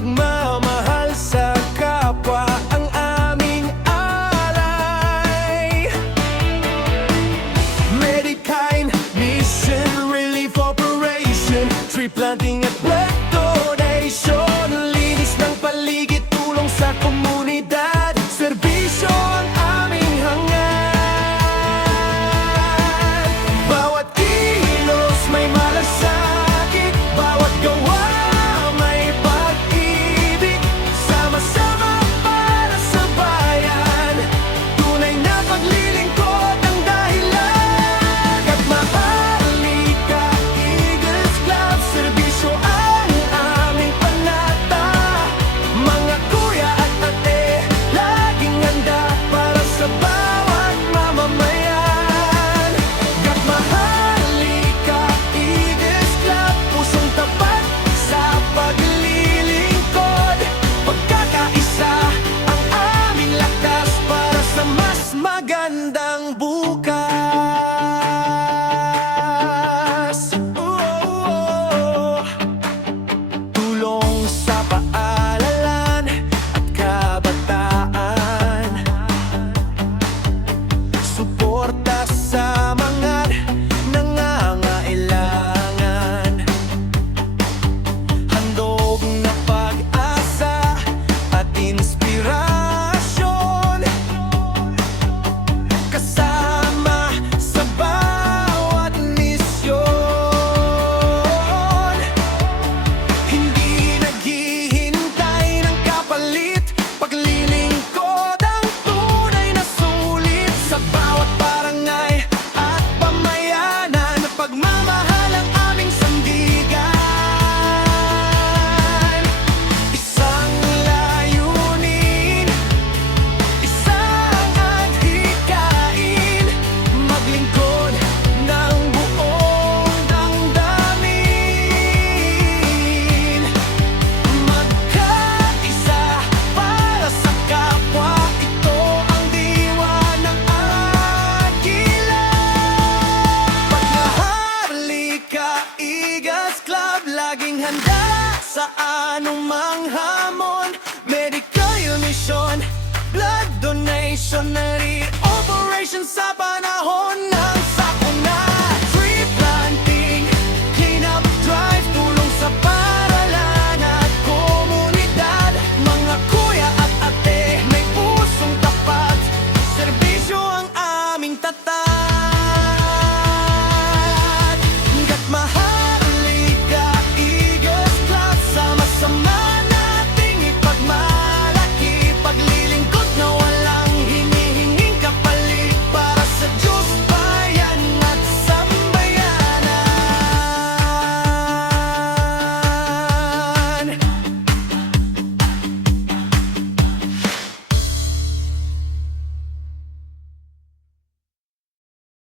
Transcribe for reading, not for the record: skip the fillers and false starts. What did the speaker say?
pagmamahal sa kapwa ang aming alay. Medicaid, Mission Relief Operation, tree planting at blood donation, linis ng paligid, tulong sa komunidad, serbisyo ang aming hangad. Bawat kilos may malasakit, bawat gawa may pag-ibig, sama-sama para sa bayan, tunay na paglilingkod ang dahilan. At mahalika, Eagles Club, serbisyo ang aming panata. Mga kuya at ate, laging handa para sa bawat mamamayan. At mahalika, Eagles Club, pusong tapat sa paglilingkod. Pagkakaisa ang aming lakas para sa mas magandang bukas. Tulong sa paaralan at kabataan, suporta sa mga nangangailangan, handog na pag-asa at inspirasyon, kasama sa bawat misyon. Hindi naghihintay ng kapalit, paglilingkod ang tunay na sulit. Sa bawat barangay at pamayanan, pagmamahal ang aming sandigan. Isang layunin, isang adhikain, maglingkod ng buong damdamin. Magkaisa para sa kapwa, ito ang diwa ng Agila. Pagkaharlika, Eagles Club, laging handa sa anumang hamon. Medical mission, blood donation, operation sa panahon ng